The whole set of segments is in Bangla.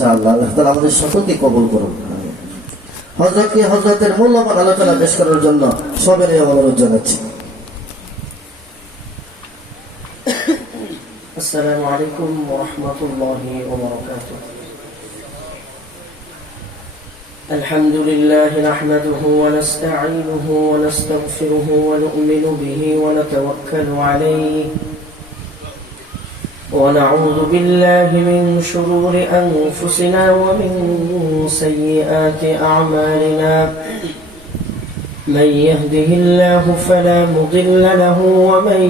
ইনশাআল্লাহ আল্লাহ তাআলা আমাদের সকলকে কবুল করুন। হযরতকে হযরতের মূল্যবান আলোচনা পেশ করার জন্য সবাই অনুরোধ জানাচ্ছি। السلام عليكم ورحمة الله وبركاته. الحمد لله نحمده ونستعينه ونستغفره ونؤمن به ونتوكل عليه ونعوذ بالله من شرور أنفسنا ومن سيئات أعمالنا من يهده الله فلا مضل له ومن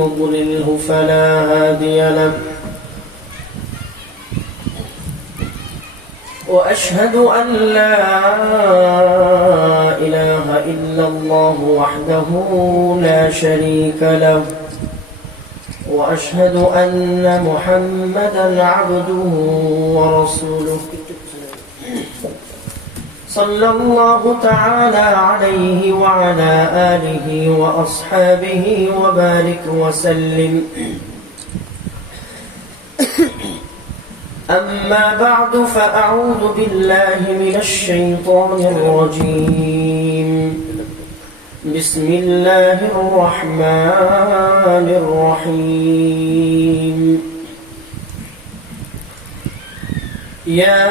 يضلله فلا هادي له وأشهد أن لا إله إلا الله وحده لا شريك له وأشهد أن محمدا عبده ورسوله صلى الله تعالى عليه وعلى آله وأصحابه وبارك وسلم. أما بعد فأعوذ بالله من الشيطان الرجيم. بسم الله الرحمن الرحيم. يا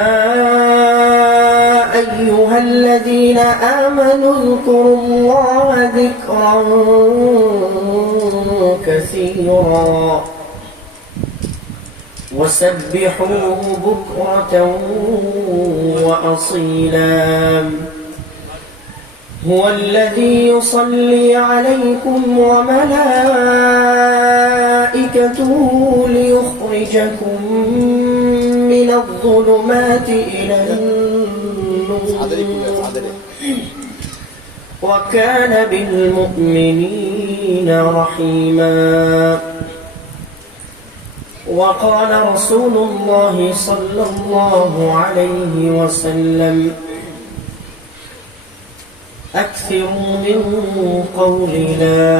أيها الذين آمنوا اذكروا الله ذكرا كثيرا وسبحوه بكرة وأصيلا هو الذي يصلي عليكم وملائكته ليخرجكم من الظلمات إلى النور وكان بالمؤمنين رحيما. وقال رسول الله صلى الله عليه وسلم أكثروا من قول لا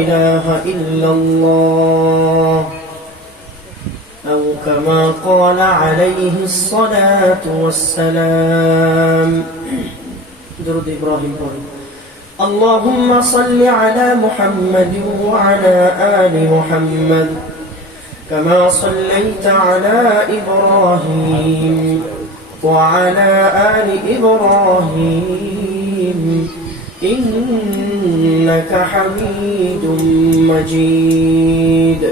إله إلا الله أو كما قال عليه الصلاة والسلام. درود إبراهيم قريب. اللهم صل على محمد وعلى آل محمد كما صليت على إبراهيم وعلى آل إبراهيم إنك حميد مجيد.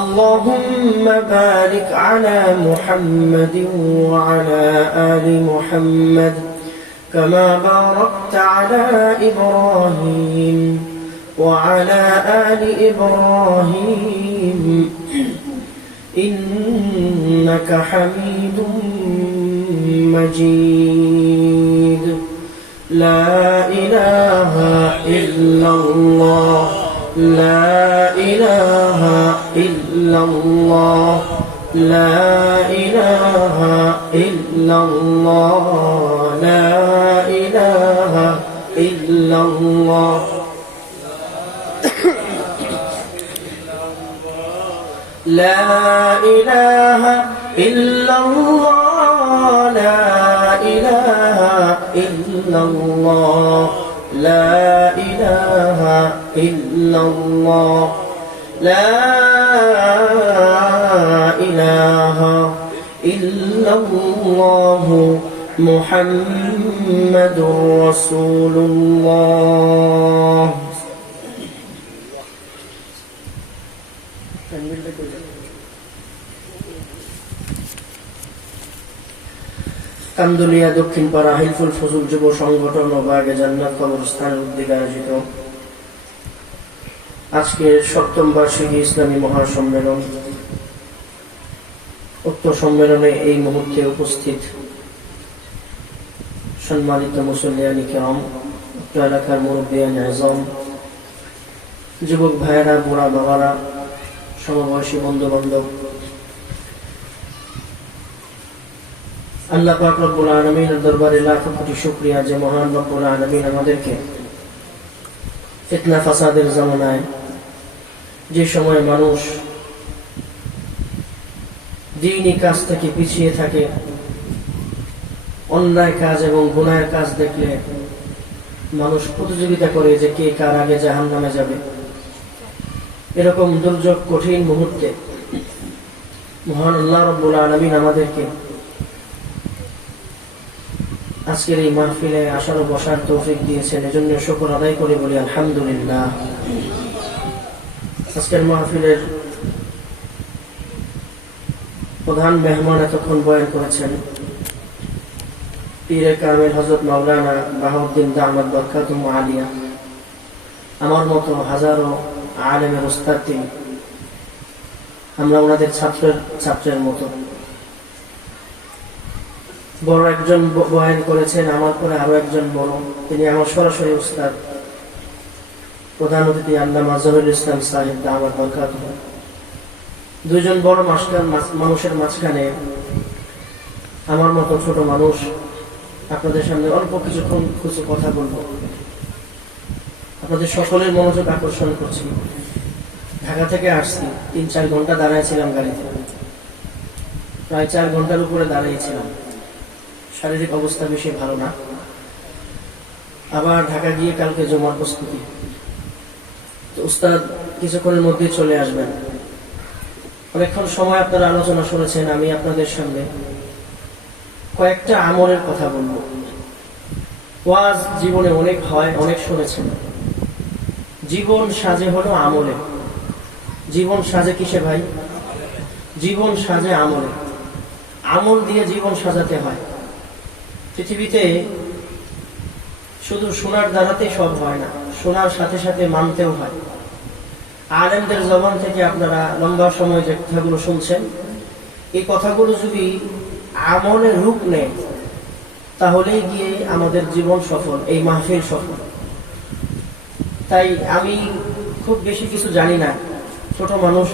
اللهم بارك على محمد وعلى آل محمد كما باركت على إبراهيم وعلى آل إبراهيم إنك حميد مجيد. لا إله إلا الله لا إله إلا الله لا إله إلا الله لا إله إلا الله لا إله إلا الله لا إله إلا الله لا إله إلا الله لا إله إلا الله محمد رسول الله. কান্দুলিয়া দক্ষিণ পাড়া হিলফুল ফজল যুব সংগঠন ও বাগে জান্নাত কবরস্থানের উদ্যোগে আয়োজিত আজকের ৭ম বার্ষিকী ইসলামী মহাসম্মেলন। উক্ত সম্মেলনে এই মুহূর্তে উপস্থিত সম্মানিত মুসল্লিয়ান কিরাম, উক্ত এলাকার মুরব্বিয়ান আযম, যুবক ভাইয়েরা, বুড়া বাবারা, সমবয়সী বন্ধু বান্ধব, আল্লাহ পাক রব্বুল আলামিনের দরবারে লাখো কোটি শুকরিয়া যে মহান রব্বুল আলামিন আমাদেরকে ফিতনা ফাসাদের জামানায়, যে সময় মানুষ দ্বীনি কাজ থেকে পিছিয়ে থাকে, অন্যায় কাজ এবং গুনাহের কাজ দেখলে মানুষ প্রতিযোগিতা করে যে কে কার আগে জাহান্নামে যাবে। এরকম দুর্যোগ কঠিন মুহূর্তে মহান আল্লাহ রাব্বুল আলামিন আমাদেরকে আজকের এই মাহফিলে আসার ও বসার তৌফিক দিয়েছেন, এজন্য শুকর আদায় করে বলি আলহামদুলিল্লাহ। আজকের মাহফিলের প্রধান মেহমান এতক্ষণ বয়ান করেছেন পীরে কামিল হযরত মাওলানা বাহাউদ্দিন দামাত বরকাতুহু আলিয়া। আমার মতো হাজারো আলেমের উস্তাদ তিনি, আমরা ওনাদের ছাত্রের মতো। বড় একজন বয়ান করেছেন, আমার পরে আরো একজন বড়, তিনি আমার সরাসরি উস্তাদ প্রধান অতিথি আল্লামা জহুরুল ইসলাম সাহেব দামাত বরকাতুহু। দুইজন বড় মানুষের মাঝখানে আমার মতো ছোট মানুষ আপনাদের সামনে অল্প কিছুক্ষণ কিছু কথা বলবো। আপনাদের সকলের মনোযোগ আকর্ষণ করছি। ঢাকা থেকে আসছি, 3-4 ঘন্টা দাঁড়াইছিলাম গাড়িতে, প্রায় 4 ঘন্টার উপরে দাঁড়িয়েছিলাম। শারীরিক অবস্থা বেশি ভালো না। আবার ঢাকা গিয়ে কালকে জমার প্রস্তুতি। তো উস্তাদ কিছুক্ষণের মধ্যে চলে আসবেন। অনেকক্ষণ সময় আপনারা আলোচনা শুনেছেন, আমি আপনাদের সামনে কয়েকটা আমলের কথা বলবো। ওয়াজ জীবনে অনেক হয়, অনেক শুনেছেন। জীবন সাজে হলো আমলে। জীবন সাজে কিসে ভাই? জীবন সাজে আমলে। আমল দিয়ে জীবন সাজাতে হয়। পৃথিবীতে শুধু শোনার দ্বারাতেই সব হয় না, শোনার সাথে সাথে মানতেও হয়। আলেমদের জবান থেকে আপনারা লম্বা সময় যে কথাগুলো শুনছেন, এই কথাগুলো যদি আমলের রূপ নেয় তাহলেই গিয়ে আমাদের জীবন সফল, এই মাহফিল সফল। তাই আমি খুব বেশি কিছু জানি না, ছোট মানুষ,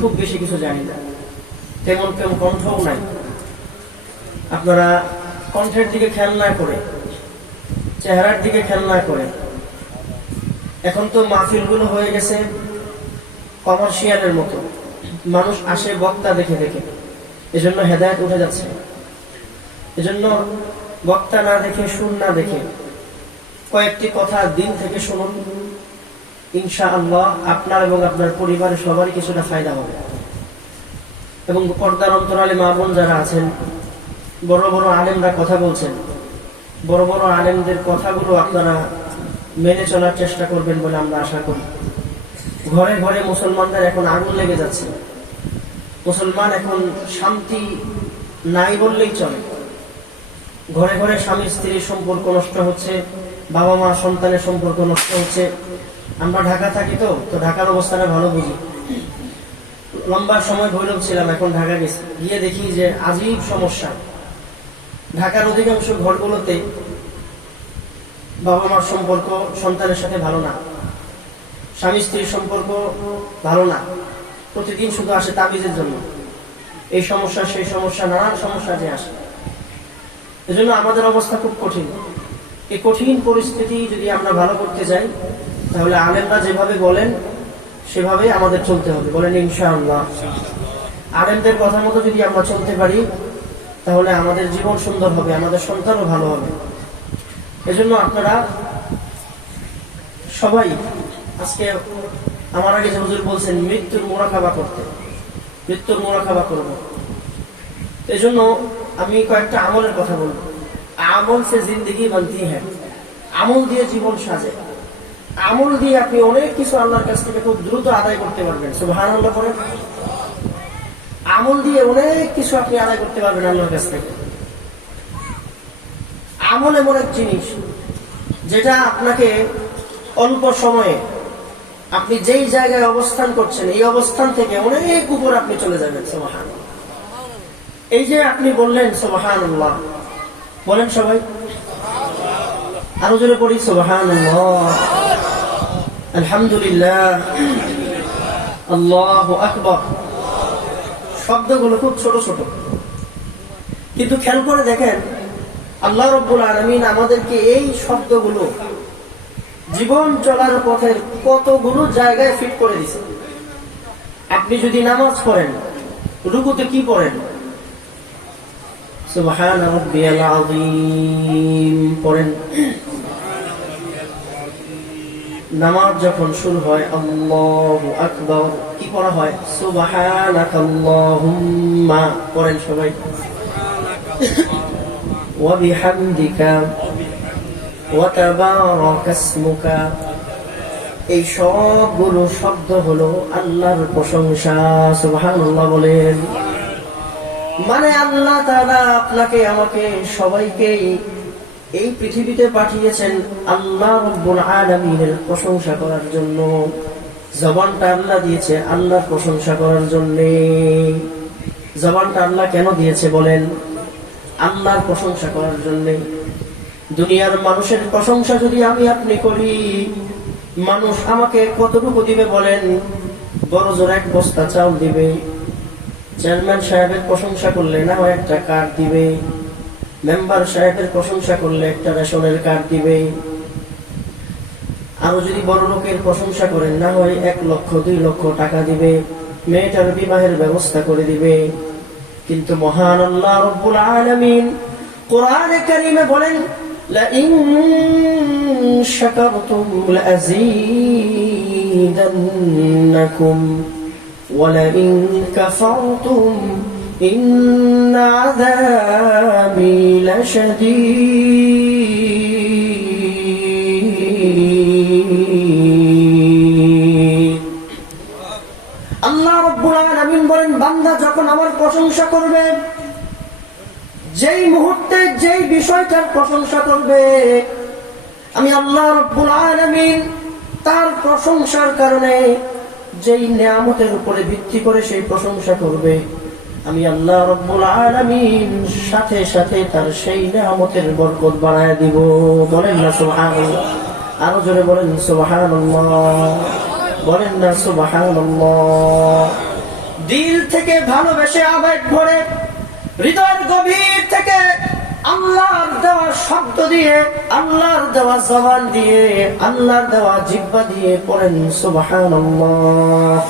খুব বেশি কিছু জানি না, তেমন কণ্ঠও নাই। আপনারা কণ্ঠের দিকে খেয়াল না করে, চেহারার দিকে খেয়াল না করে, এখন তো মাহফিলগুলো হয়ে গেছে কমার্শিয়ালের মতো, মানুষ আসে বক্তা দেখে দেখে, এজন্য হেদায়েত উঠে যাচ্ছে। এজন্য বক্তা না দেখে, সুর না দেখে কয়েকটি কথা দিন থেকে শুনুন, ইনশাআল্লাহ আপনার এবং আপনার পরিবারের সবারই কিছুটা ফায়দা হবে। এবং পর্দার অন্তরালে মা বোন যারা আছেন, বড় বড় আলেমরা কথা বলছেন, বড় বড় আলেমদের কথাগুলো আপনারা মেনে চলার চেষ্টা করবেন বলে আমরা আশা করি। ঘরে ঘরে মুসলমানদের এখন আগুন লেগে যাচ্ছে। মুসলমান এখন শান্তি নাই বললেই চলে। ঘরে ঘরে স্বামী স্ত্রীর সম্পর্ক নষ্ট হচ্ছে, বাবা মা সন্তানের সম্পর্ক নষ্ট হচ্ছে। আমরা ঢাকা থাকি, তো ঢাকার অবস্থাটা ভালো বুঝি। লম্বা সময় ভৈরব ছিলাম, এখন ঢাকা গেছি, গিয়ে দেখি যে আজীব সমস্যা। ঢাকার অধিকাংশ ঘরগুলোতে বাবা মার সম্পর্ক সন্তানের সাথে ভালো না, স্বামী স্ত্রীর সম্পর্ক ভালো না। প্রতিদিন শুধু আসে তাবিজের জন্য, এই সমস্যা সেই সমস্যা, নানান সমস্যা যে আসে। এজন্য আমাদের অবস্থা খুব কঠিন। এই কঠিন পরিস্থিতি যদি আমরা ভালো করতে যাই, তাহলে আলেমরা যেভাবে বলেন সেভাবে আমাদের চলতে হবে। বলেন ইনশাআল্লাহ। আলেমদের কথা মতো যদি আমরা চলতে পারি, তাহলে আমাদের জীবন সুন্দর হবে, আমাদের সন্তানও ভালো হবে। এজন্য আপনারা সবাই, আজকে আমার আগে যে হুজুর বলছেন মৃত্যুর মুরাকাবা করতে, মৃত্যুর মুরাকাবা করব। এজন্য আমি কয়েকটা আমলের কথা বলবো। আমল সে জিন্দেগি বানতি হ্যায়। আমল দিয়ে জীবন সাজে। আমল দিয়ে আপনি অনেক কিছু আল্লাহর কাছ থেকে খুব দ্রুত আদায় করতে পারবেন। সুবহানাল্লাহ পড়েন। আমল দিয়ে অনেক কিছু আপনি আদায় করতে পারবেন আল্লাহর কাছ থেকে। আমল এমন এক জিনিস যেটা আপনাকে অল্প সময়ে আপনি যেই জায়গায় অবস্থান করছেন, এই অবস্থান থেকে অনেক উপর আপনি চলে যাবেন। সুবহানাল্লাহ। এই যে আপনি বললেন সুবহানাল্লাহ, বলেন সবাই, আরো জোরে পড়ি সুবহানাল্লাহ, আলহামদুলিল্লাহ, আল্লাহু আকবার। শব্দগুলো খুব ছোট ছোট, কিন্তু খেয়াল করে দেখেন আল্লাহ রাব্বুল আলামিন আমাদেরকে এই শব্দগুলো জীবন চলার পথের কতগুলো জায়গায় ফিট করে দিয়েছে। আপনি যদি নামাজ পড়েন, রুকুতে কি পড়েন? সুবহান রাব্বিয়াল আযীম পড়েন। নামাজ যখন শুরু হয় আল্লাহু আকবার কি পড়া হয়? সুবহানাকাল্লাহুম্মা পড়েন সবাই। ওয়া বিহামদিকা ওয়া তাবারাকা ইসমুকা। এই সবগুলো শব্দ হলো আল্লাহর প্রশংসা। সুবহানাল্লাহ বলেন। মানে আল্লাহ তাআলা আপনাকে আমাকে সবাইকে এই পৃথিবীতে পাঠিয়েছেন আল্লাহ রাব্বুল আলামিনের প্রশংসা করার জন্য। জবানটা আল্লাহ দিয়েছে আল্লাহর প্রশংসা করার জন্য। জবানটা আল্লাহ কেন দিয়েছে বলেন? আল্লাহর প্রশংসা করার জন্য। দুনিয়ার মানুষের প্রশংসা যদি আমি আপনি করি, মানুষ আমাকে কতটুকু দিবে বলেন? বড় জোর এক বস্তা চাউল দিবে। চেয়ারম্যান সাহেবের প্রশংসা করলে না হয় একটা কার্ড দিবে। মেম্বার সাহেবের প্রশংসা করলে একটা রেশনের কার্ড দিবে। আরো যদি বড় লোকের প্রশংসা করেন না হয় 1 লক্ষ 2 লক্ষ টাকা দিবে। মেয়েটার বিবাহের ব্যবস্থা করে দিবে। কিন্তু মহান আল্লাহ রাব্বুল আলামিন কোরআনে কারীমে বলেন, লাইন শাকারতুম লাযীদান্নাকুম ওয়া লাইন কাফারতুম إن عذابي لشديد আল্লাহ রাব্বুল আলামিন বলেন, বান্দা যখন আমার প্রশংসা করবে, যেই মুহূর্তে যেই বিষয়টার প্রশংসা করবে, আমি আল্লাহ রাব্বুল আলামিন তার প্রশংসার কারণে যেই নিয়ামতের উপরে ভিত্তি করে সেই প্রশংসা করবে, আমি আল্লাহ রাব্বুল আলামিন সাথে সাথে তার সেই নিয়ামতের বরকত বাড়ায় দিব। বলেন না সুবহানাল্লাহ। আরো জোরে বলেন সুবহানাল্লাহ। বলেন না সুবহানাল্লাহ। দিল থেকে ভালোবেসে আবেগ ভরে, হৃদয়ের গভীর থেকে আল্লাহর দেওয়া শব্দ দিয়ে, আল্লাহর দেওয়া জবান দিয়ে, আল্লাহর দেওয়া জিহ্বা দিয়ে পড়েন সুবহানাল্লাহ।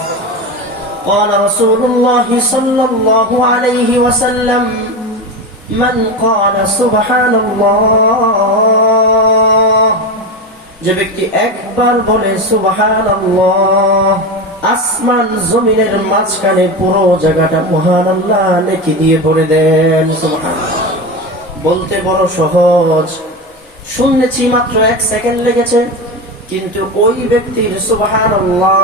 قال رسول الله صلى الله عليه وسلم من قال سبحان الله যে ব্যক্তি একবার বলে সুবহানাল্লাহ, আসমান জমিনের মাঝখানে পুরো জায়গাটা মহান আল্লাহ নেকি দিয়ে ভরে দেন। সুবহানাল্লাহ বলতে বড় সহজ, শুনেছি মাত্র 1 সেকেন্ড লেগেছে, কিন্তু ওই ব্যক্তির সুবহানাল্লাহ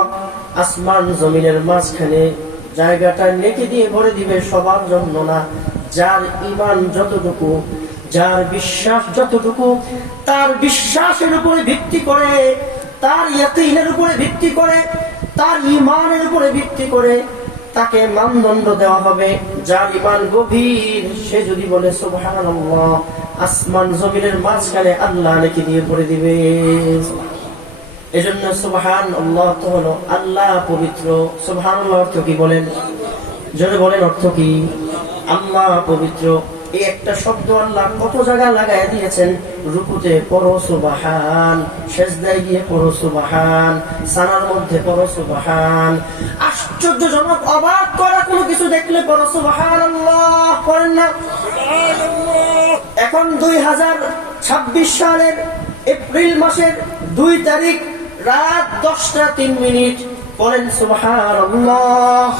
আসমান জমিনের মাঝখানে জায়গাটা নেকি দিয়ে ভরে দিবে। সবার জন্য না, যার ঈমান যতটুকু, যার বিশ্বাস যতটুকু, তার বিশ্বাসের উপরে ভিত্তি করে, তার ইয়াকিনের উপরে ভিত্তি করে, তার ঈমানের উপরে ভিত্তি করে তাকে মানদণ্ড দেওয়া হবে। যার ঈমান গভীর, সে যদি বলে সুবহানাল্লাহ, আসমান জমিনের মাঝখানে আল্লাহ নেকি দিয়ে ভরে দিবে। এজন্য সুবহানাল্লাহ তো হলো আল্লাহ পবিত্র। সুবহানাল্লাহ অর্থ কি বলেন? জোরে বলেন অর্থ কি? আল্লাহ পবিত্র। এই একটা শব্দ আল্লাহ কত জায়গা লাগায় দিয়েছেন। রুকুতে পড়ো সুবহান, সিজদায় গিয়ে পড়ো সুবহান, সানার মধ্যে পড়ো সুবহান। আশ্চর্যজনক অবাক করা কোনো কিছু দেখলে পড়ো সুবহানাল্লাহ। করেন না সুবহানাল্লাহ? এখন 2026 সালের এপ্রিল মাসের 2 তারিখ রাত 10:03 বলেন সুবহানাল্লাহ।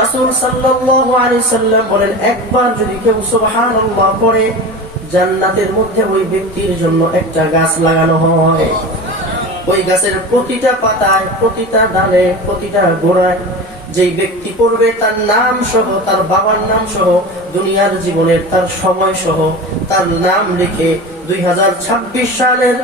রাসূল সাল্লাল্লাহু আলাইহি সাল্লাম বলেন, একবার যদি কেউ সুবহানাল্লাহ পড়ে, জান্নাতের মধ্যে ওই ব্যক্তির জন্য একটা গাছ লাগানো হয়। ওই গাছের প্রতিটা পাতায়, প্রতিটা ডালে, প্রতিটা গোড়ায় যেই ব্যক্তি পড়বে, তার নাম সহ, তার বাবার নাম সহ, দুনিয়ার জীবনের তার সময় সহ তার নাম লিখে 2026 সালের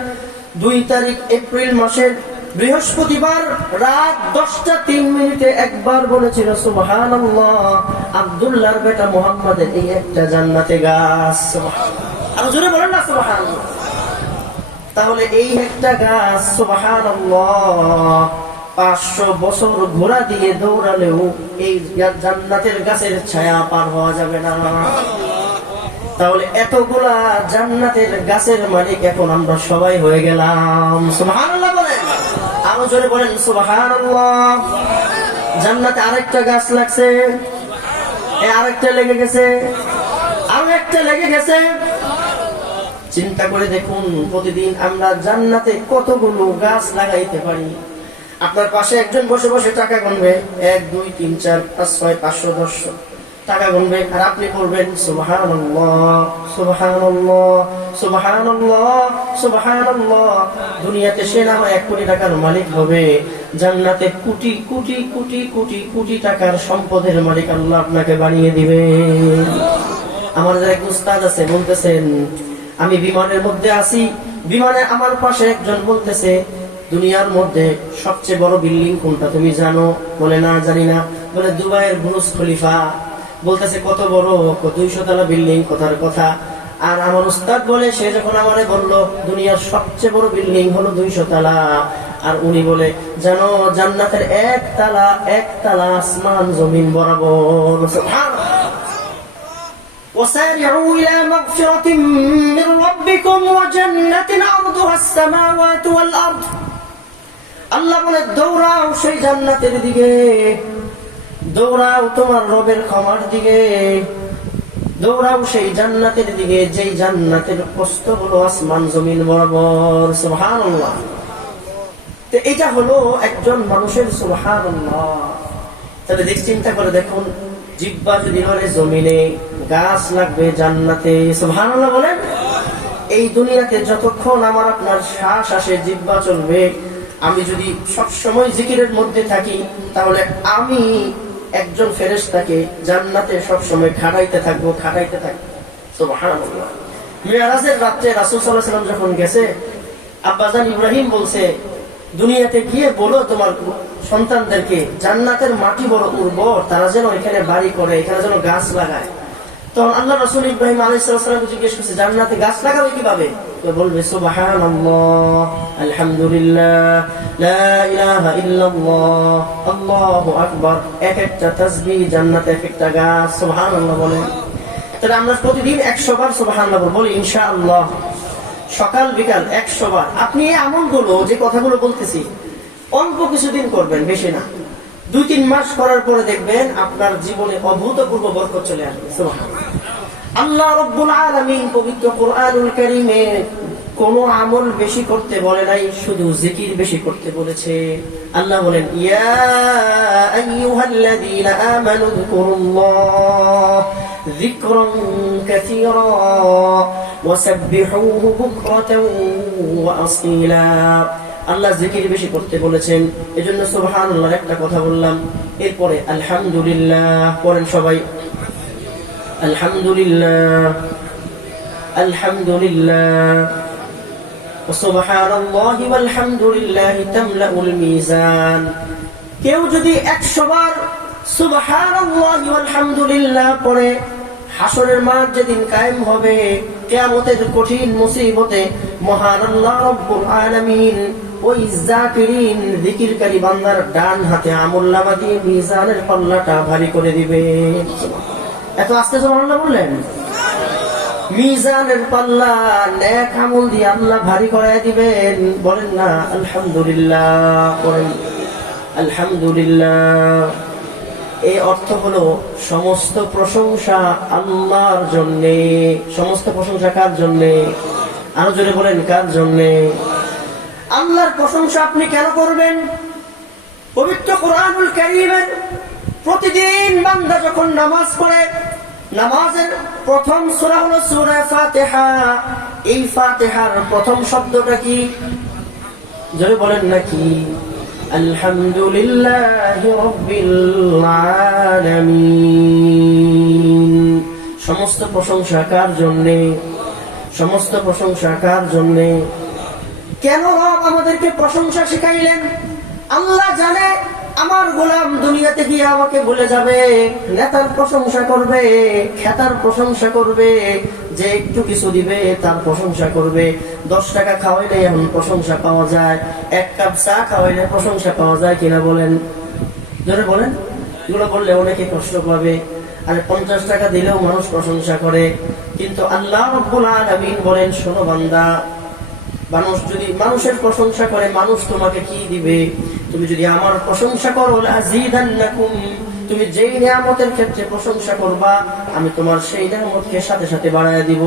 2 তারিখ এপ্রিল মাসের বৃহস্পতিবার রাত 10:03 একবার বলেছিল সুবহানাল্লাহ, আব্দুল্লাহর বেটা মুহাম্মাদের এই একটা জান্নাতে গাছ। আর জোরে বলেন না সুবহানাল্লাহ। তাহলে এই একটা গাছ সুবহানাল্লাহ 500 বছর ঘোড়া দিয়ে দৌড়ালেও এই জান্নাতের গাছের ছায়া পার হওয়া যাবে না। তাহলে এতগুলা জান্নাতের গাছের মালিক এখন আমরা সবাই হয়ে গেলাম। সুবহানাল্লাহ বলেন। আরো জোরে বলেন সুবহানাল্লাহ। জান্নাতে আরেকটা গাছ লাগছে, আরেকটা লেগে গেছে, আরো একটা লেগে গেছে। চিন্তা করে দেখুন, প্রতিদিন আমরা জান্নাতে কতগুলো গাছ লাগাইতে পারি। আপনার পাশে একজন বসে বসে টাকা গুনবে, 1 2 3 4 5 6 500 10 টাকা গুনবে, আর আপনি বলবেন সুবহানাল্লাহ সুবহানাল্লাহ সুবহানাল্লাহ সুবহানাল্লাহ। দুনিয়াতে সে না হয় 1 কোটি টাকার মালিক হবে, জান্নাতে কোটি কোটি কোটি কোটি কোটি টাকার সম্পদের মালিক আল্লাহ আপনাকে বানিয়ে দিবে। আমাদের এক উস্তাদ আছে, বলতেছেন আমি বিমানের মধ্যে আছি, বিমানে আমার পাশে একজন বলতেছে দুনিয়ার মধ্যে সবচেয়ে বড় বিল্ডিং কোনটা তুমি জানো? বলে না জানি না। বলে দুবাইয়ের বুর্জ খলিফা। বলতেছে কত বড়? 200 তলা বিল্ডিং। কথার কথা। আর আমার উস্তাদ বলে, সে যখন আমারে বলল দুনিয়ার সবচেয়ে বড় বিল্ডিং হলো 200 তলা, আর উনি বলে জানো জান্নাতের 1 তালা আসমান জমিন বরাবর। সুবহানাল্লাহ। وسارعوا إلى مغفرة من ربكم وجنة عرضها السماوات والأرض। আল্লাহ বলে দৌড়াও সেই জান্নাতের দিকে, দৌড়াও তোমার রবের ক্ষমার দিকে, দৌড়াও সেই জান্নাতের দিকে যেই জান্নাতের প্রস্থ হলো আসমান জমিন বরাবর। সুবহানাল্লাহ। তো এটা হলো একজন মানুষের সুবহানাল্লাহ। তাহলে চিন্তা করে দেখুন, জিহ্বা যদি নড়ে জমিনে, গাছ লাগবে জান্নাতে। সুবহানাল্লাহ বলেন। এই দুনিয়াতে যতক্ষণ আমার আপনার শ্বাস আসে, জিহ্বা চলবে। আমি যদি সবসময় জিকিরের মধ্যে থাকি, তাহলে আমি একজন ফেরেশতাকে জান্নাতে সবসময় খাটাইতে থাকবো। সুবহানাল্লাহ। মিরাজের রাতে রাসূল সাল্লাল্লাহু আলাইহি ওয়াসাল্লাম যখন গেছে, আব্বাজান ইব্রাহিম বলছে দুনিয়াতে গিয়ে বলো তোমার সন্তানদেরকে জান্নাতের মাটি বড় উর্বর, তারা যেন এখানে বাড়ি করে, এখানে যেন গাছ লাগায়। তখন আল্লাহ রাসূল ইব্রাহিম আলাইহিস সালাম জিজ্ঞেস করছে জান্নাতে গাছ লাগাবে কিভাবে? তো বলবে সুবহানাল্লাহ, আলহামদুলিল্লাহ, লা ইলাহা ইল্লাল্লাহ, আল্লাহু আকবার। এক একটা তাসবিহ জান্নাতে এক একটা গাছ। সুবহানাল্লাহ বলেন। তাহলে আমরা প্রতিদিন 100 বার সুবহানাল্লাহ বলি ইনশাআল্লাহ, সকাল বিকাল 100 বার। আপনি এই আমলগুলো যে কথাগুলো বলতেছি অল্প কিছুদিন করবেন, বেশি না। 2-3 মাস করার পরে দেখবেন আপনার জীবনে অভূতপূর্ব বরকত চলে আসবে। সুবহানাল্লাহ। আল্লাহ রাব্বুল আলামিন পবিত্র কোরআনুল কারীমে কোন আমল বেশি করতে বলে নাই, শুধু জিকির বেশি করতে বলেছে। আল্লাহ বলেন ইয়া আইয়ুহাল্লাযীনা আমানু যিকুরুল্লাহ যিকরান কাসীরা ওয়াসাব্বিহুহু বুকরাতাও ওয়া আসীলা। আল্লাহ জিকির বেশি করতে বলেছেন, এজন্য সুবহানাল্লাহর একটা কথা বললাম। এরপরে আলহামদুলিল্লাহ পড়েন সবাই। আলহামদুলিল্লাহ আলহামদুলিল্লাহ সুবহানাল্লাহি ওয়ালহামদুলিল্লাহি তামলাউল মিজান। কেউ যদি 100 বার সুবহানাল্লাহি ওয়ালহামদুলিল্লাহ পড়ে, হাসরের মাঠ যেদিন কায়েম হবে, কিয়ামতের কঠিন মুসিবতে মহান আল্লাহ রাব্বুল আলামিন ওই যাকিরিন জিকিরকারী বান্দার ডান হাতে আমলনামা দিয়ে মিজানের পাল্লাটা ভারী করে দিবে। এত আস্তে সুবহানাল্লাহ বললেন? মিজানের পাল্লা নেক আমল দিয়ে আল্লাহ ভারী করায় দিবেন। বলেন না আলহামদুলিল্লাহ, বলেন আলহামদুলিল্লাহ। এই অর্থ হলো সমস্ত প্রশংসা আল্লাহর জন্যে। সমস্ত প্রশংসা কার জন্যে? আরো জোরে বলেন কার জন্যে? আল্লাহর প্রশংসা আপনি কেন করবেন? পবিত্র কোরআনুল কারীমের প্রতিদিন বান্দা যখন নামাজ পড়ে, নামাজের প্রথম সূরা হলো সূরা ফাতিহা। এই ফাতিহার প্রথম শব্দটা কি? জোরে বলেন নাকি? আলহামদুলিল্লাহি রাব্বিল আলামিন। সমস্ত প্রশংসা কার জন্যে? সমস্ত প্রশংসা কার জন্যে? কেন রব আমাদেরকে প্রশংসা শিখাইলেন? আল্লাহ জানে আমার গোলাম দুনিয়াতে গিয়ে আমাকে ভুলে যাবে, নেতার প্রশংসা করবে, খেতার প্রশংসা করবে, যে একটু কিছু দিবে তার প্রশংসা করবে। 10 টাকা খাওয়াইলে এখন প্রশংসা পাওয়া যায়, 1 কাপ চা খাওয়াইলে প্রশংসা পাওয়া যায় কিনা বলেন? জোরে বলেন। এগুলো বললে অনেকে কষ্ট পাবে। আর 50 টাকা দিলেও মানুষ প্রশংসা করে। কিন্তু আল্লাহ রাব্বুল আলামিন বলেন, শোনো বান্দা, মানুষ যদি মানুষের প্রশংসা করে, মানুষ তোমাকে কি দিবে? তুমি যদি আমার প্রশংসা করো, লাযীদান্নাকুম, তুমি যেই নিয়ামতের ক্ষেত্রে প্রশংসা করবা আমি তোমার সেই নিয়ামতকে সাথে সাথে বাড়ায় দিব।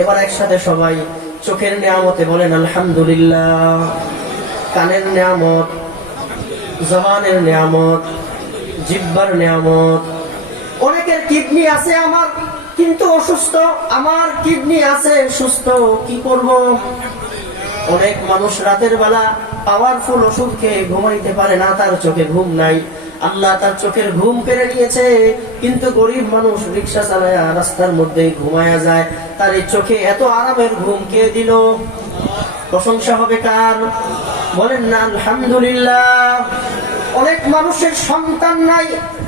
এবার একসাথে সবাই চোখের নিয়ামতে বলেন আলহামদুলিল্লাহ, কানের নিয়ামত, জবানের নিয়ামত, জিহ্বার নিয়ামত। অনেকের কিডনি আছে আমার কিন্তু অসুস্থ, আমার কিডনি আছে সুস্থ, কি করব? অনেক মানুষ রাতের বেলা পাওয়ারফুল ওষুধ খেয়ে ঘুমাইতে পারে না, তার চোখে ঘুম নাই। আল্লাহ তার চোখের ঘুম কেড়ে নিয়েছে, কিন্তু গরিব মানুষ রিক্সা চালায় রাস্তার মধ্যে ঘুমায়া যায়, তার এই চোখে এত আরামের ঘুম কে দিল? প্রশংসা হবে কার? বলেন না আলহামদুলিল্লাহ। অনেক মানুষের সন্তান নাই,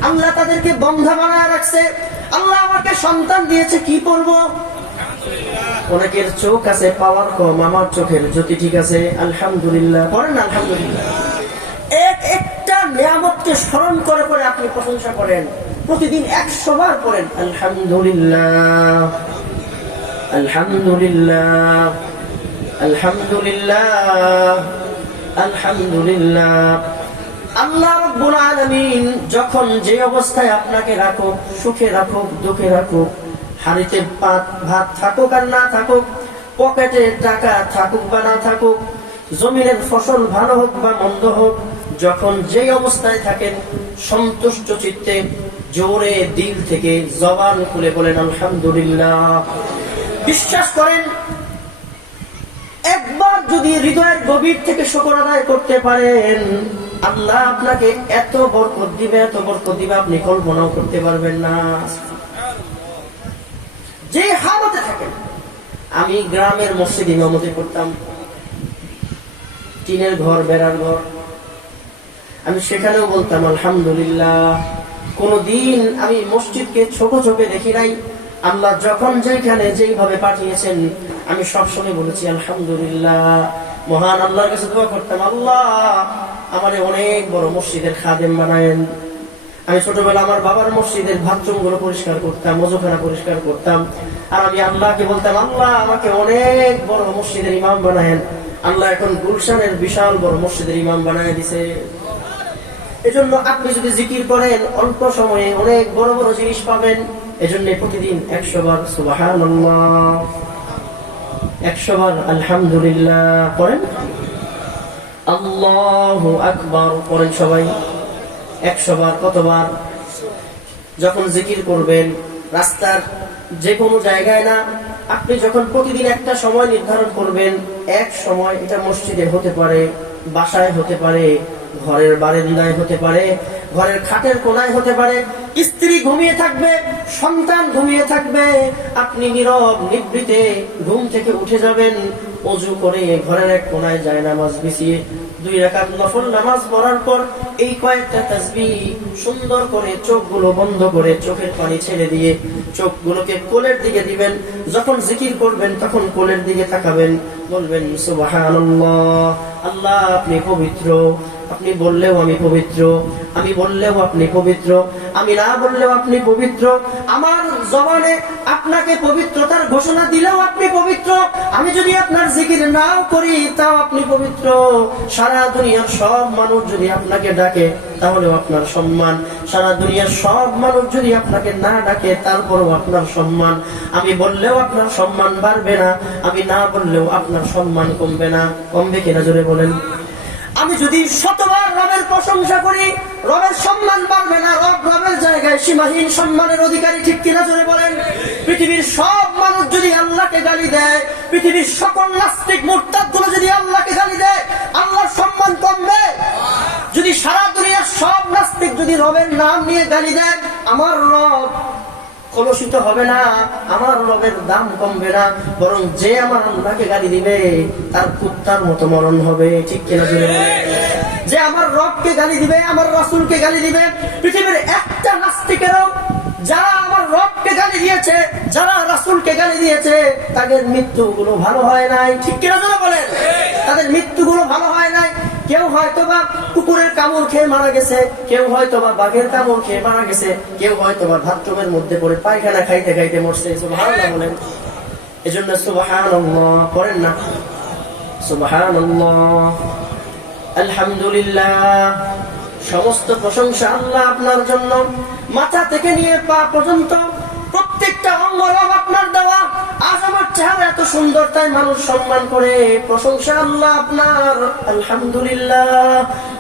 আল্লাহ তাদেরকে বন্ধা বানায় রাখছে। আল্লাহ আমাকে সন্তান দিয়েছে, কি করব? অনেকের চোখ আছে পাওয়ার কম, আমার চোখের জ্যোতি ঠিক আছে, আলহামদুলিল্লাহ। করেন না আলহামদুলিল্লাহ। এক একটা নিয়ামতকে স্মরণ করে করে আপনি প্রশংসা করেন, প্রতিদিন 100 বার পড়েন আলহামদুলিল্লাহ, আলহামদুলিল্লাহ, আলহামদুলিল্লাহ, আলহামদুলিল্লাহ। আল্লাহ রাব্বুল আলামিন যখন যে অবস্থায় আপনাকে রাখুক, সুখে রাখুক, দুঃখে রাখুক, হাড়িতে ভাত থাকুক আর না থাকুক, পকেটে টাকা থাকুক বা না থাকুক, জমিনের ফসল ভালো হোক বা মন্দ হোক, যখন যে অবস্থায় থাকেন সন্তুষ্ট চিত্তে জোরে দিল থেকে জবান খুলে বলেন আলহামদুলিল্লাহ। বিশ্বাস করেন, একবার যদি হৃদয়ের গভীর থেকে শুকর আদায় করতে পারেন, আল্লাহ আপনাকে এত বরকত দিবে, এত বরকত দিবে আপনি কল্পনাও করতে পারবেন না। যে হালতে থাকেন, আমি গ্রামের মসজিদে ইমামতি করতাম, টিনের ঘর, বেড়ার ঘর, আমি সেখানেও বলতাম আলহামদুলিল্লাহ। কোনদিন আমি মসজিদকে ছোট চোখে দেখি নাই। আল্লাহ যখন যেখানে যেইভাবে পাঠিয়েছেন আমি সবসময় বলেছি আলহামদুলিল্লাহ। মহান আল্লাহর কাছে দোয়া করতাম, আল্লাহ আমারে অনেক বড় মসজিদের খাদেম বানায়েন। আমি ছোটবেলা আমার বাবার মসজিদের বাথরুম গুলো পরিষ্কার করতাম, ওযুখানা পরিষ্কার করতাম, আর আমি আল্লাহকে বলতাম, আল্লাহ আমাকে অনেক বড় মসজিদের ইমাম বানায়েন। আল্লাহ এখন গুলশানের বিশাল বড় মসজিদের ইমাম বানায় দিছে। এজন্য আপনি যদি জিকির করেন অল্প সময়ে অনেক বড় বড় জিনিস পাবেন। এজন্য প্রতিদিন 100 বার সুবহানাল্লাহ, 100 বার আলহামদুলিল্লাহ করেন, আল্লাহু আকবার করেন সবাই 100 বার। কতবার? যখন জিকির করবেন রাস্তার যে কোনো জায়গায় না, আপনি যখন প্রতিদিন একটা সময় নির্ধারণ করবেন, এক সময় এটা মসজিদে হতে পারে, বাসায় হতে পারে, ঘরের বারান্দায় হতে পারে, ঘরের খাটের কোনায় হতে পারে, স্ত্রী ঘুমিয়ে থাকবে, সন্তান ঘুমিয়ে থাকবে, আপনি নীরব নিভৃতে ঘুম থেকে উঠে যাবেন, ওযু করে ঘরের এক কোনায় জায়নামাজ বিছিয়ে 2 রাকাত নফল নামাজ পড়ার পর এই কয়েকটা তাসবিহ সুন্দর করে চোখগুলো বন্ধ করে চোখের পানি ছেড়ে দিয়ে চোখগুলোকে কোলের দিকে দিবেন। যখন জিকির করবেন তখন কোলের দিকে তাকাবেন, বলবেন সুবহানাল্লাহ, আল্লাহ আপনি পবিত্র। আপনি বললেও আমি পবিত্র, আমি বললেও আপনি পবিত্র, আমি না বললেও আপনি পবিত্র। আমার জবানে আপনাকে পবিত্রতার ঘোষণা দিলেও আপনি পবিত্র। আমি যদি আপনার জিকির নাও করি তাও আপনি পবিত্র। সারা দুনিয়ার সব মানুষ যদি আপনাকে ডাকে তাহলেও আপনার সম্মান। সারা দুনিয়ার সব মানুষ যদি আপনাকে না ডাকে তারপরেও আপনার সম্মান। আমি বললেও আপনার সম্মান বাড়বে না, আমি না বললেও আপনার সম্মান কমবে না। কমবে কিনা জোরে বলেন। আমি যদি 100 বার রবের প্রশংসা করি, রবের সম্মান বাড়বে না। রবের জায়গায় সীমাহীন সম্মানের অধিকারী, ঠিক কিনা জোরে বলেন। পৃথিবীর সব মানুষ যদি আল্লাহকে গালি দেয়, পৃথিবীর সকল নাস্তিক মুরতাদ গুলো যদি আল্লাহকে গালি দেয়, আল্লাহর সম্মান কমবে? যদি সারা দুনিয়ার সব নাস্তিক যদি রবের নাম নিয়ে গালি দেয়, আমার রব কলুষিত হবে না, আমার রবের দাম কমবে না, বরং যে আমার আল্লাহকে গালি দিবে তার কুত্তার মতো মরণ হবে, ঠিক কিনা জোরে বলেন। যে আমার রবকে গালি দিবে, আমার রাসূলকে গালি দিবে, পৃথিবীর একটা নাস্তিকেরও যারা আমার রবকে গালি দিয়েছে, যারা রাসূলকে গালি দিয়েছে, তাদের মৃত্যুগুলো ভালো হয় নাই, ঠিক কিনা জোরে বলেন। তাদের মৃত্যুগুলো ভালো হয় নাই। কেউ হয়তোবা কুকুরের কামড় খেয়ে মারা গেছে, কেউ হয়তোবা বাঘের কামড় খেয়ে মারা গেছে, কেউ হয়তোবা বাথরুমের মধ্যে পড়ে পায়খানা খাইতে খাইতে মরছে। সুবহানাল্লাহ বলেন। এজন্য সুবহানাল্লাহ করেন না, সুবহানাল্লাহ, আলহামদুলিল্লাহ। সমস্ত প্রশংসা আল্লাহ আপনার জন্য। মাথা থেকে নিয়ে পা পর্যন্ত প্রত্যেকটা অঙ্গ আপনার দেওয়া। আজ আমার চেহারা এত সুন্দর, তাই মানুষ সম্মান করে। প্রশংসা আল্লাহ আপনার, আলহামদুলিল্লাহ।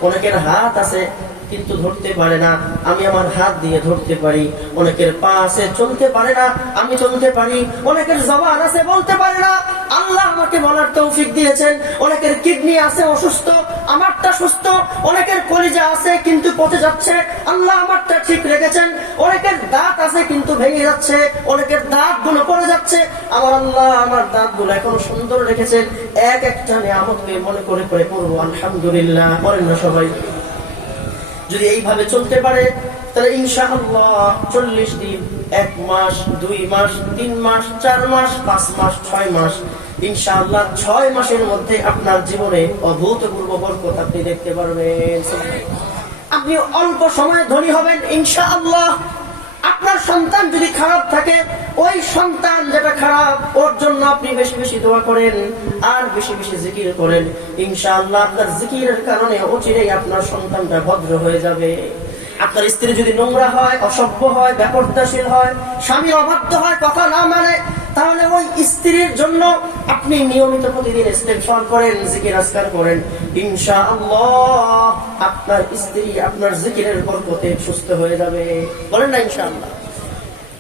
অনেকের হাত আছে কিন্তু ধরতে পারে না, আমি আমার হাত দিয়ে ধরতে পারি। অনেকের পা আছে চলতে পারে না, আমি চলতে পারি। অনেকের জবান আছে বলতে পারে না, আল্লাহ আমাকে বলার তৌফিক দিয়েছেন। অনেকের কিডনি আছে অসুস্থ, আমারটা সুস্থ। অনেকের কলিজা আছে কিন্তু পচে যাচ্ছে, আল্লাহ আমারটা ঠিক রেখেছেন। অনেকের দাঁত আছে কিন্তু ভেঙে যাচ্ছে, অনেকের দাঁত গুলো পড়ে যাচ্ছে, আমার আল্লাহ আমার দাঁত গুলো এখনো সুন্দর রেখেছেন। এক একটা নিয়ামতকে মনে করে করে পড়বো আলহামদুলিল্লাহ। বলেন না সবাই? যদি এইভাবে চলতে পারে তাহলে ইনশাআল্লাহ 40 দিন, 1 মাস, 2 মাস, 3 মাস, 4 মাস, 5 মাস, 6 মাস, ইনশাআল্লাহ 6 মাসের মধ্যে আপনার জীবনে অভূতপূর্ব বরকত আপনি দেখতে পারবেন। আপনি অল্প সময়ে ধনী হবেন ইনশাআল্লাহ। আপনার সন্তান যদি খারাপ থাকে, ওই সন্তান যেটা খারাপ ওর জন্য আপনি বেশি বেশি দোয়া করেন আর বেশি বেশি জিকির করেন। ইনশাআল্লাহ আপনার জিকিরের কারণে অচিরেই আপনার সন্তানটা ভদ্র হয়ে যাবে। আপনার স্ত্রী যদি নোংরা হয়, অসভ্য হয়, ব্যাপারদাশীল হয়, স্বামী অবাধ্য হয়, কথা না মানে, তাহলে ওই স্ত্রীর জন্য আপনি নিয়মিত প্রতিদিন ইস্তেগফার করেন, জিকির আজকার করেন। ইনশাআল্লাহ আপনার স্ত্রী আপনার জিকিরের বরকতে সুস্থ হয়ে যাবে। বলেন না ইনশাআল্লাহ?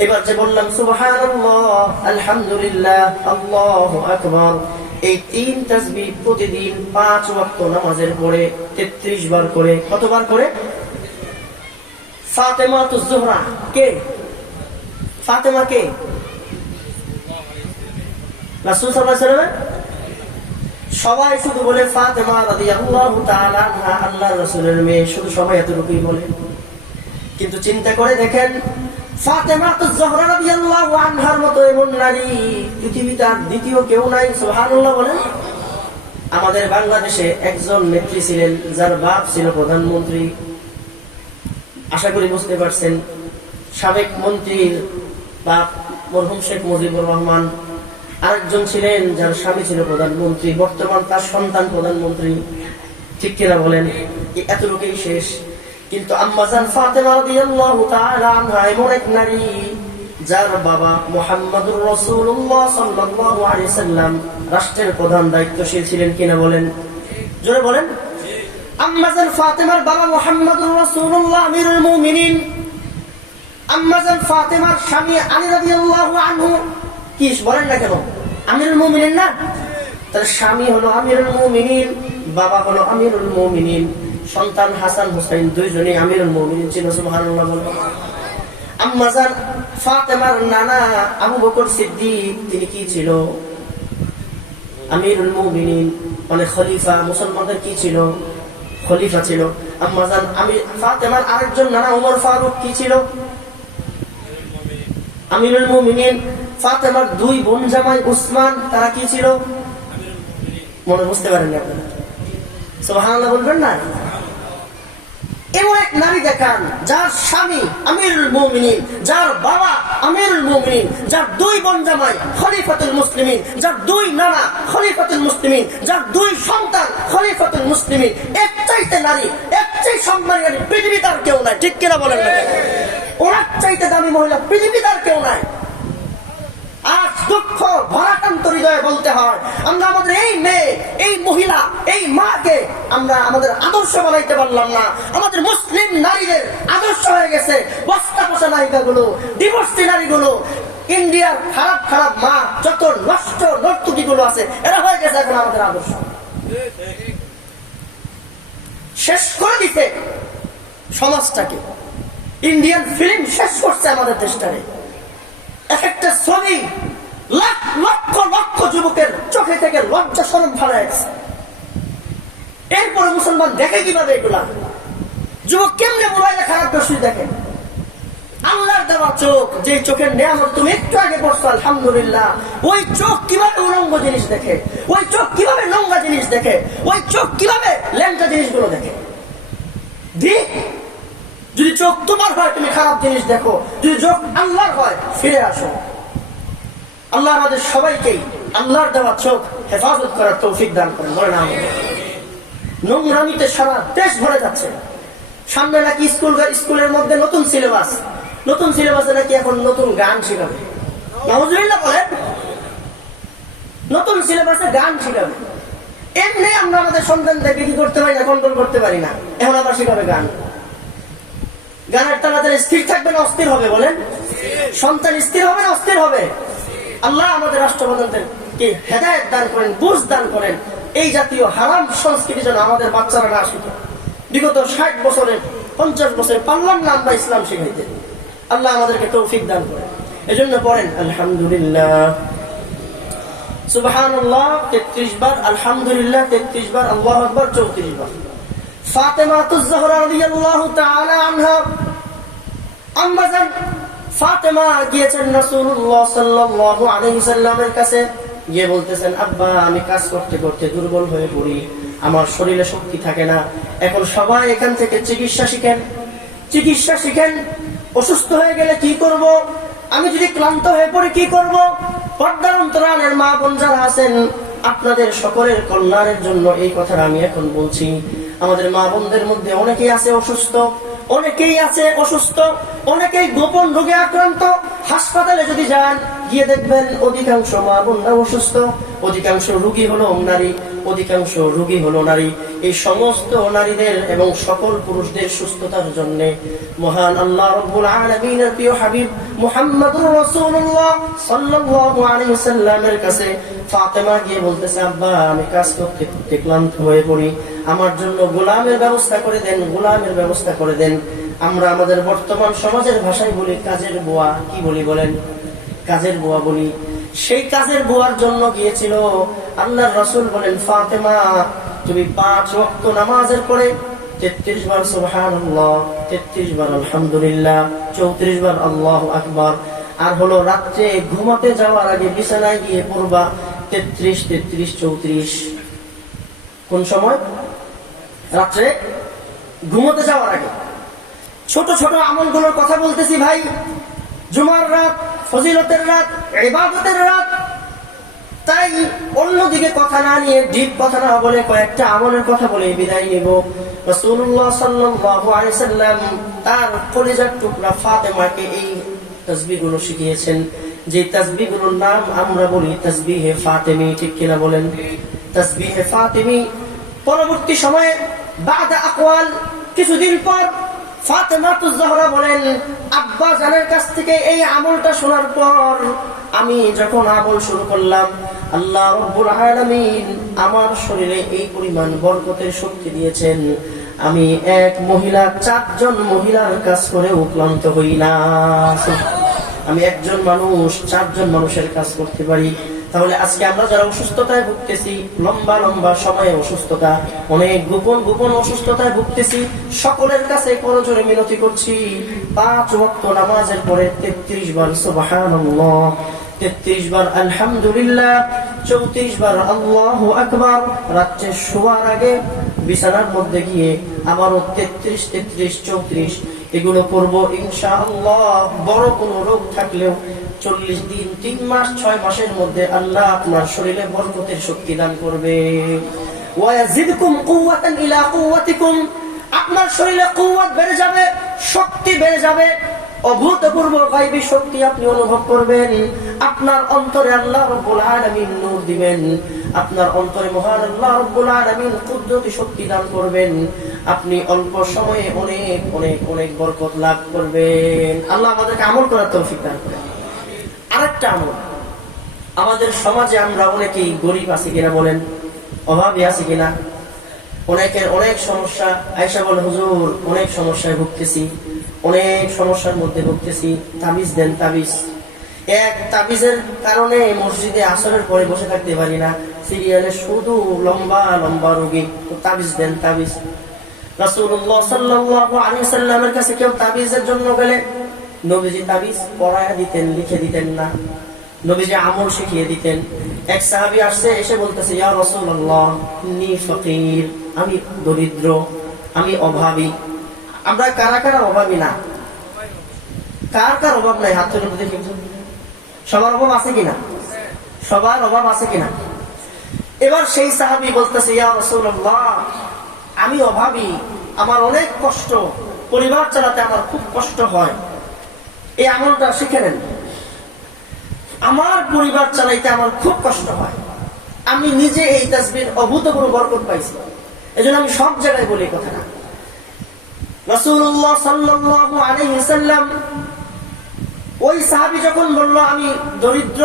এবার যে বললাম সুবহানাল্লাহ, আলহামদুলিল্লাহ, আল্লাহু আকবার, এই 3 তাসবিহ প্রতিদিন 5 ওয়াক্ত নামাজের পরে 33 বার করে। কতবার করে? ফাতেমাতুজ জোহরা কে? ফাতেমা কে? রাসূল সাল্লাল্লাহু আলাইহি ওয়াসাল্লাম। সবাই শুধু বলে ফাতেমা রাদিয়াল্লাহু তাআলা আনহা, আল্লাহর রাসূলের মেয়ে, শুধু সবাই এতটুকুই বলে। কিন্তু চিন্তা করে দেখেন, ফাতেমাতুজ জোহরা রাদিয়াল্লাহু আনহার মতো এমন নারী পৃথিবীতে আর দ্বিতীয় কেউ নাই। সুবহানাল্লাহ বলেন। আমাদের বাংলাদেশে একজন নেত্রী ছিলেন যার বাপ ছিল প্রধানমন্ত্রী, আশা করি বুঝতে পারছেন। সাবেক মন্ত্রীর বাপ মরহুম শেখ মুজিবুর রহমান। আরেকজন ছিলেন যার স্বামী ছিল প্রধানমন্ত্রী, বর্তমান তার সন্তান প্রধানমন্ত্রী। ঠিক কিনা বলেন? এত লোকেই শেষ। কিন্তু আম্মাজান ফাতেমা রাদিয়াল্লাহু তাআলা আনহা এমন এক নারী যার বাবা মুহাম্মদুর রাসূলুল্লাহ সাল্লাল্লাহু আলাইহি সাল্লাম রাষ্ট্রের প্রধান দায়িত্বশীল ছিলেন। কিনা বলেন? জোরে বলেন। আম্মাজান ফাতেমার বাবা মুহাম্মদুর রাসূলুল্লাহ আমিরুল মুমিনিন। আম্মাজান ফাতেমার স্বামী আলী রাদিয়াল্লাহু আনহু কি বলেন না কেন? আমিরুল মুমিনিন না? তার স্বামী হলো আমিরুল মুমিনিন, বাবা হলো আমিরুল মুমিনিন। সন্তান হাসান হুসাইন দুইজনেই আমিরুল মুমিনিন ছিল। সুবহানাল্লাহ বলেন। আম্মাজান ফাতেমার নানা আবু বকর সিদ্দিক, তিনি কি ছিল? আমিরুল মুমিনিন, মানে খলিফা। মুসলমানদের কি ছিল? খলিফা ছিল। আম্মাজান ফাতেমার আরেকজন নানা ওমর ফারুক কি ছিল? আমিরুল মুমিনিন। ফাতেমার 2 বোন জামাই উসমান, তারা কি ছিল? মনে বুঝতে পারেন আপনারা? সুবহানাল্লাহ বলবেন না? এমন এক নারী দেখান যার স্বামী আমিরুল মুমিনিন, যার বাবা আমিরুল মুমিনিন, যার 2 বোন জামাই খলিফাতুল মুসলিমিন, যার 2 নানা খলিফাতুল মুসলিমিন, যার 2 সন্তান খলিফাতুল মুসলিমিন। এক চাইতে নারী, এক চাই সম্মানী নারী পৃথিবীতে আর কেউ নাই। ঠিক কিনা বলেন না? ওনার চাইতে দামি মহিলা পৃথিবীতে আর কেউ নাই। আজ দুঃখ ভরাক্রান্ত হৃদয়ে বলতে হয়, আমরা আমাদের এই মেয়ে, এই মহিলা, এই মাকে আমরা আমাদের আদর্শ বানাইতে পারলাম না। আমাদের মুসলিম নারীদের আদর্শ হয়ে গেছে বস্তা পোষা নায়িকাগুলো, ডিভোর্সি নারীগুলো, ইন্ডিয়ার খারাপ খারাপ মা, যত নষ্ট নর্তকী গুলো আছে, এরা হয়ে গেছে এখন আমাদের আদর্শ। শেষ করে দিতে সমাজটাকে। ইন্ডিয়ান ফিল্ম শেষ করছে আমাদের দেশটারে। এক একটা ছবি লক্ষ লক্ষ যুবকের চোখে থেকে লজ্জা শরম ফালায় গেছে। এরপরে মুসলমান দেখে কিভাবে এগুলা? যুবক কেমনে মোবাইলে খারাপ দর্শী দেখে? আল্লাহর দেওয়া চোখ, যে চোখের নিয়ামত তুমি একটু আগে পড়ছো আলহামদুলিল্লাহ, ওই চোখ কিভাবে উলঙ্গ জিনিস দেখে, ওই চোখ কিভাবে নোংরা জিনিস দেখে, ওই চোখ কিভাবে ল্যাংটা জিনিসগুলো দেখে। যদি চোখ তোমার হয় তুমি খারাপ জিনিস দেখো, যদি চোখ আল্লাহর হয় ফিরে আসো। আল্লাহ আমাদের সবাইকেই আল্লাহর দেওয়া চোখ হেফাজত করার তৌফিক দান করেন। বলে না, নোংরামিতে সারা দেশ ভরে যাচ্ছে। সামনে নাকি স্কুলের মধ্যে নতুন সিলেবাসে নাকি এখন নতুন গান শিখাবে। নাউজুবিল্লাহ বলেন, নতুন সিলেবাসে গান শিখাবে। এমনি আমরা আমাদের সন্তানদেরকে কি করতে পারি না, কন্ট্রোল করতে পারি না, এখন আবার শিখাবে গান। গানের তাড়াতাড়ি স্থির থাকবে না অস্থির হবে? বলেন, সন্তান স্থির হবে না অস্থির হবে? আল্লাহ আমাদের রাষ্ট্রপ্রধানদেরকে হেদায়েত দান করেন, বুঝ দান করেন, এই জাতীয় হারাম সংস্কৃতি যেন আমাদের বাচ্চারা না শিখে। বিগত 60 বছরের 50 বছরে পারলাম না আমরা ইসলাম শিখাইতে। আল্লাহ আমাদেরকে তৌফিক দান করেন। এজন্য পড়েন আলহামদুলিল্লাহ, সুবহানাল্লাহ 33 বার, আলহামদুলিল্লাহ 33 বার, আল্লাহু আকবার 34 বার। ফাতেমাতুজ জাহরা রাদিয়াল্লাহু তাআলা আনহা, আম্মা জান ফাতেমা গিয়েছেন রাসূলুল্লাহ সাল্লাল্লাহু আলাইহি সাল্লামের কাছে, গিয়ে বলতেছেন, আব্বা আমি কাজ করতে করতে দুর্বল হয়ে পড়ি, আমার শরীরে শক্তি থাকে না, এখন সবাই এখান থেকে চিকিৎসা শিখেন, অসুস্থ হয়ে গেলে কি করব, আমি যদি ক্লান্ত হয়ে পড়ি কি করব? পর্দার অন্তরালের মা বোন যারা আছেন, আপনাদের সকলের কল্যাণের জন্য এই কথাটা আমি এখন বলছি। আমাদের মা বোনদের মধ্যে অনেকেই আছে অসুস্থ, অনেকেই গোপন রোগে আক্রান্ত। হাসপাতালে যদি যান, গিয়ে দেখবেন অধিকাংশ মা বোনরা অসুস্থ, অধিকাংশ রোগী হলো নারী। এই সমস্ত নারীদের এবং সকল পুরুষদের সুস্থতার জন্য মহান আল্লাহ রাব্বুল আলামিনের প্রিয় হাবিব মুহাম্মদুর রাসূলুল্লাহ সাল্লাল্লাহু আলাইহি ওয়াসাল্লামের কাছে ফাতেমা গিয়ে বলতেছে, আব্বা আমি কাজ করতে করতে ক্লান্ত হয়ে পড়ি, আমার জন্য গোলামের ব্যবস্থা করে দেন। আমরা আমাদের বর্তমান সমাজের ভাষায় বলি কাজের বুয়া। কি বলি বলেন? কাজের বুয়া বলি। সেই কাজের বুয়ার জন্য গিয়েছিল। আল্লাহর রাসূল বলেন, ফাতেমা তুমি 5 ওয়াক্ত নামাজের পরে 33 বার সুবহানাল্লাহ, 33 বার আলহামদুলিল্লাহ, 34 বার আল্লাহু আকবার, আর হলো রাত্রে ঘুমাতে যাওয়ার আগে বিছানায় গিয়ে পড়বা 33, 34। কোন সময়? রাত্রে ঘুমাতে যাওয়ার আগে। ছোট ছোট আমলগুলোর কথা বলতেছি ভাই। জুমার রাত, ফজিলতের রাত, ইবাদতের রাত। তাই অন্যদিকে কথা না নিয়ে, ডিপ কথা না বলে, কয়েকটা আমলের কথা বলে বিদায় নিব। রাসূলুল্লাহ সাল্লাল্লাহু আলাইহি সাল্লাম তার কলিজার টুকরা ফাতেমাকে এই তাসবিহগুলো শিখিয়েছেন, যে তাসবিহগুলোর নাম আমরা বলি তাসবিহে ফাতেমি। ঠিক কিনা বলেন? তাসবিহে ফাতেমি। পরবর্তী সময়ে বাদা আকওয়াল, কিছুদিন পর ফাতেমাতুজ জাহরা বলেন, আব্বা জানের কাছ থেকে এই আমলটা শোনার পর আমি যখন আমল শুরু করলাম, আল্লাহ রাব্বুল আলামিন আমার শরীরে এই পরিমাণ বরকতের শক্তি দিয়েছেন, আমি এক মহিলা 4 জন মহিলার কাজ করে ক্লান্ত হই না। আমি একজন মানুষ 4 জন মানুষের কাজ করতে পারি। তাহলে আজকে আমরা যারা অসুস্থতায় ভুগতেছি, লম্বা সময়ে অসুস্থতা, অনেক গোপন অসুস্থতায় ভুগতেছি, সকলের কাছে করজোরে মিনতি করছি, 5 ওয়াক্ত নামাজের পরে 33 বার সুবহানাল্লাহ, 33 বার আলহামদুলিল্লাহ, 34 বার আল্লাহু আকবার, রাত্রে শোয়ার আগে বিছানার মধ্যে গিয়ে আবারও 33, 34 এগুলো করব ইনশাআল্লাহ। বড় কোনো রোগ থাকলেও 40 দিন, 3 মাস, 6 মাসের মধ্যে আল্লাহ আপনার শরীরে বরকতের শক্তি দান করবে। ওয়ায়াজিদকুম কুওয়াতান ইলা কুওয়াতিকুম, আপনার শরীরে কুওয়াত বেড়ে যাবে, শক্তি বেড়ে যাবে, অভূতপূর্ব গায়বী শক্তি আপনি অনুভব করবেন। আপনার অন্তরে আল্লাহ রাব্বুল আলামিন নূর দিবেন, আপনার অন্তরে মহান আল্লাহ রাব্বুল আলামিন কুদরতি শক্তি দান করবেন। আপনি অল্প সময়ে অনেক বরকত লাভ করবেন। আল্লাহ আমাদেরকে আমল করার তৌফিক দান করেন। আরেকটা আমল, আমাদের সমাজে আমরা অনেকেই গরিব আছি কিনা বলেন, অভাবী আছি কিনা? অনেকের অনেক সমস্যা। আয়েশা বলে, হুজুর অনেক সমস্যায় ভুগতেছি, অনেক সমস্যার মধ্যে ভুগতেছি, তাবিজ দেন তাবিজ। এক তাবিজের কারণে মসজিদে আসরের পরে বসে থাকতে পারি না, সিরিয়ালে শুধু লম্বা রোগী, তাবিজ দেন তাবিজ। রাসূলুল্লাহ সাল্লাল্লাহু আলাইহি ওয়াসাল্লামের কাছে কেউ তাবিজের জন্য গেলে নবীজি তাবিজ পড়ায়া দিতেন, লিখে দিতেন না, নবীজি আমল শিখিয়ে দিতেন। এক সাহাবী আসছে, এসে বলতেছে, ইয়া রাসূলুল্লাহ ইন্নী ফাকির, আমি দরিদ্র, আমি অভাবী। আমরা কারা অভাবী না? কার অভাব নাই? হাত তুলে দেখি, সবার অভাব আছে কিনা? সবার অভাব আছে কিনা? এবার সেই সাহাবী বলতেছে, ইয়া রাসূলুল্লাহ আমি অভাবী, আমার অনেক কষ্ট, পরিবার চালাতে আমার খুব কষ্ট হয়, এই আমলটা শিখে নেন। আমার পরিবার চালাইতে আমার খুব কষ্ট হয়, আমি নিজে এই তাসবির অভূতপূর্ব বরকত পাইছি। এজন্য আমি সব জায়গায় বলি কথাটা। রাসূলুল্লাহ সাল্লাল্লাহু আলাইহি ওয়াসাল্লাম ওই সাহাবী যখন বলল আমি দরিদ্র,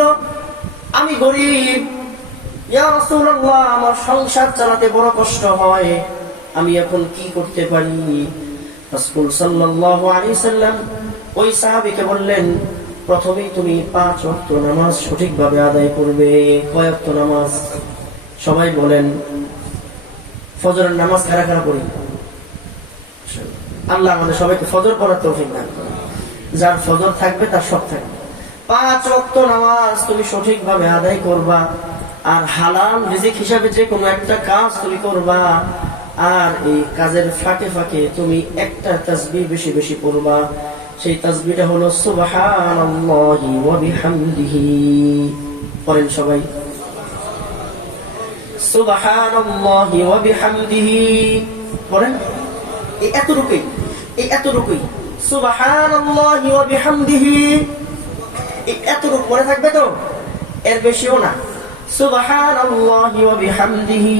আমি গরীব, ইয়া রাসূলুল্লাহ আমার সংসার চালাতে বড় কষ্ট হয়, আমি এখন কি করতে পারি? রাসূল সাল্লাল্লাহু আলাইহি ওয়াসাল্লাম ওই সাহাবীকে বললেন, প্রথমেই তুমি 5 ওয়াক্ত নামাজ সঠিকভাবে আদায় করবে। কয় ওয়াক্ত নামাজ? সবাই বলেন। ফজরের নামাজ কারা কারা পড়ি? আল্লাহ আমাদের সবাইকে ফজর পড়ার তৌফিক দান করুন। যার ফজর থাকবে তার সব থাকবে। 5 ওয়াক্ত নামাজ তুমি সঠিকভাবে আদায় করবা, আর হালাল রিজিক হিসাবে যে কোনো একটা কাজ তুমি করবা, আর এই কাজের ফাঁকে ফাঁকে তুমি একটা তাসবিহ বেশি বেশি পড়বা। সেই তাসবিহটা হলো সুবহানাল্লাহি ওয়া বিহামদিহি। পড়েন সবাই, সুবহানাল্লাহি ওয়া বিহামদিহি পড়েন। এই এতটুকুই সুবহানাল্লাহি ওয়া বিহামদিহি, এই এতটুকু মনে থাকবে তো, এর বেশিও না। সুবহানাল্লাহি ওয়া বিহামদিহি।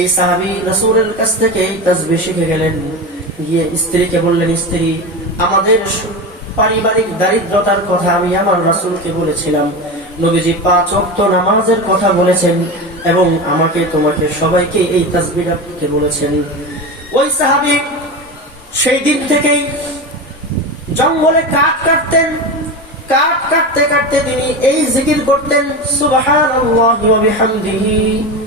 এই সাহাবী রাসূলের কাছ থেকে এই তাসবিহ শিখে গেলেন, গিয়ে স্ত্রীকে বললেন, স্ত্রী আমাদের পারিবারিক দারিদ্রতার কথা আমি আমার রাসূলকে বলেছিলাম, নবীজি 5 ওয়াক্ত নামাজের কথা বলেছেন এবং আমাকে তোমাকে সবাইকে এই তাসবিহটা পড়তে বলেছেন। ওই সাহাবী সেই দিন থেকেই জঙ্গলে কাঠ কাটতেন, কাঠ কাটতে কাটতে তিনি এই জিকির করতেন সুবহানাল্লাহি ওয়া বিহামদিহি।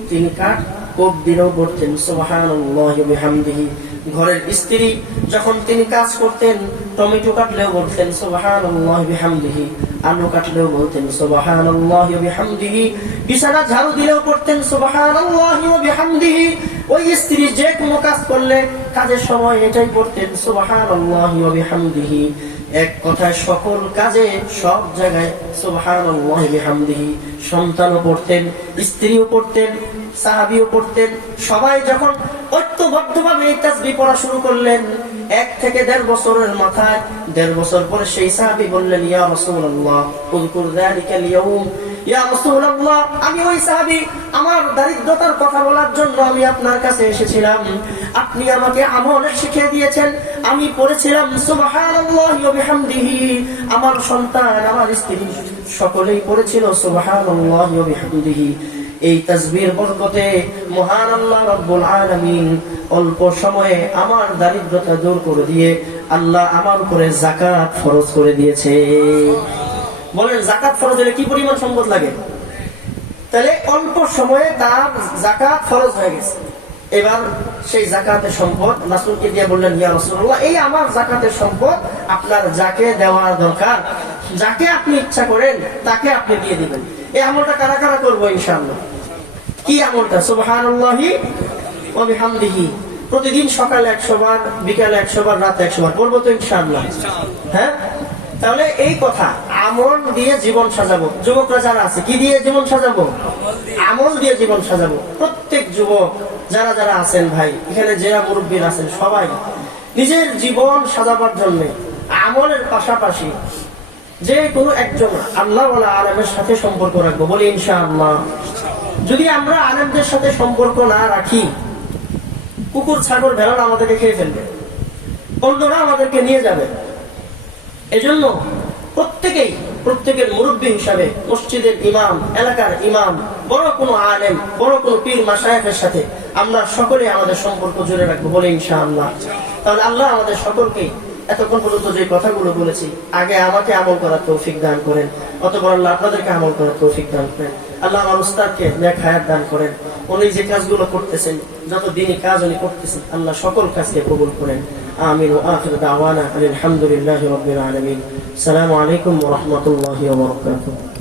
তিনি কাঠ কোপ দিনও করতেন সুবহানাল্লাহি ওয়া বিহামদিহি। ঘরের স্ত্রী যখন তিনি কাজ করতেন, টমেটো কাটলেও বলতেন সুবহানাল্লাহি ওয়া বিহামদিহি, আলু কাটলেও বলতেন সুবহানাল্লাহি ওয়া বিহামদিহি, বিছানা ঝাড়ু দিলেও করতেন সুবহানাল্লাহি ওয়া বিহামদিহি। ওই স্ত্রী যে কোনো কাজ করলে কাজের সময় এটাই পড়তেন সুবহানাল্লাহি ওয়া বিহামদিহি। এক কথায় সকল কাজে সব জায়গায় সুবহানাল্লাহি ওয়া বিহামদিহি। সন্তানও পড়তেন, স্ত্রীও পড়তেন, সাহাবীও পড়তেন। সবাই যখন ঐক্যবদ্ধভাবে এই তাসবিহ পড়া শুরু করলেন, 1 থেকে 1.5 বছরের মাথায় 1.5 বছর পরে সেই সাহাবী বললেন, ইয়া রাসূলুল্লাহ উযকুর যালিকাল ইয়াউম। ইয়া রাসূলুল্লাহ আমি ওই সাহাবী, আমার দারিদ্রতার কথা বলার জন্য আমি আপনার কাছে এসেছিলাম, আপনি আমাকে আমল শিখিয়ে দিয়েছেন, আমি পড়েছিলাম সুবহানাল্লাহি ওয়া বিহামদিহি, আমার সন্তান আমার স্ত্রী সকলেই পড়েছিল সুবহানাল্লাহি ওয়া বিহামদিহি। এই তাসবিহের বরকতে মহান আল্লাহ রাব্বুল আলামিন অল্প সময়ে আমার দারিদ্রতা দূর করে দিয়ে আল্লাহ আমার উপরে যাকাত ফরজ করে দিয়েছে। বলেন যাকাত ফরজ হলে কি পরিমাণ সম্পদ লাগে? তাহলে অল্প সময়ে তার যাকাত ফরজ হয়ে গেছে। এবার সেই যাকাতের সম্পদ রাসূলকে দিয়ে বললেন, ইয়া রাসূলুল্লাহ এই আমার যাকাতের সম্পদ আপনার যাকে দেওয়া দরকার, যাকে আপনি ইচ্ছা করেন তাকে আপনি দিয়ে দিবেন। এই আমলটা কারা কারা করবো ইনশাআল্লাহ? কি আমলটা? সুবহানাল্লাহি ওয়া বিহামদিহি। প্রতিদিন সকালে 100 বার, বিকালে 100 বার, রাতে 100 বার বলবো তো ইনশাআল্লাহ? হ্যাঁ, তাহলে এই কথা আমল দিয়ে জীবন সাজাবো। যুবকরা যারা আছে কি দিয়ে জীবন সাজাবো? আমল দিয়ে জীবন সাজাবো। প্রত্যেক যুবক যারা যারা আছেন ভাই, এখানে যারা মুরব্বী আছেন সবাই নিজের জীবন সাজাবার জন্য আমলের পাশাপাশি যে কোনো একজন আল্লাহ ওয়ালা আলেমের সাথে সম্পর্ক রাখবো। বলি ইনশাআল্লাহ। যদি আমরা আলেমদের সাথে সম্পর্ক না রাখি, কুকুর ছাগল ভেড়া আমাদেরকে খেয়ে ফেলবে, অন্যরা আমাদেরকে নিয়ে যাবে। এজন্য প্রত্যেকের মুরব্বী হিসাবে মসজিদের ইমাম, এলাকার ইমাম, বড় কোনো আলেম, বড় কোনো পীর মাশায়েখের সাথে আমরা সকলে আমাদের সম্পর্ক জুড়ে রাখবো। বলে ইনশাআল্লাহ। তাহলে আল্লাহ আমাদের সকলকে এতক্ষণ পর্যন্ত যে কথাগুলো বলেছি, আগে আমাকে আমল করার তৌফিক দান করেন, অতঃপর আল্লাহ আপনাদেরকে আমল করার তৌফিক দান করেন। আল্লাহ আমার উস্তাদকে নেক হায়াত দান করেন। উনি যে কাজগুলো করতেছেন, যত দিনই কাজ উনি করতেছেন, আল্লাহ সকল কাজকে কবুল করেন। আমিন। ওয়া আখিরু দাওয়ানা আলহামদুলিল্লাহি রাব্বিল আলামিন। আসসালামু আলাইকুম ওয়া রাহমাতুল্লাহি ওয়া বারাকাতুহু।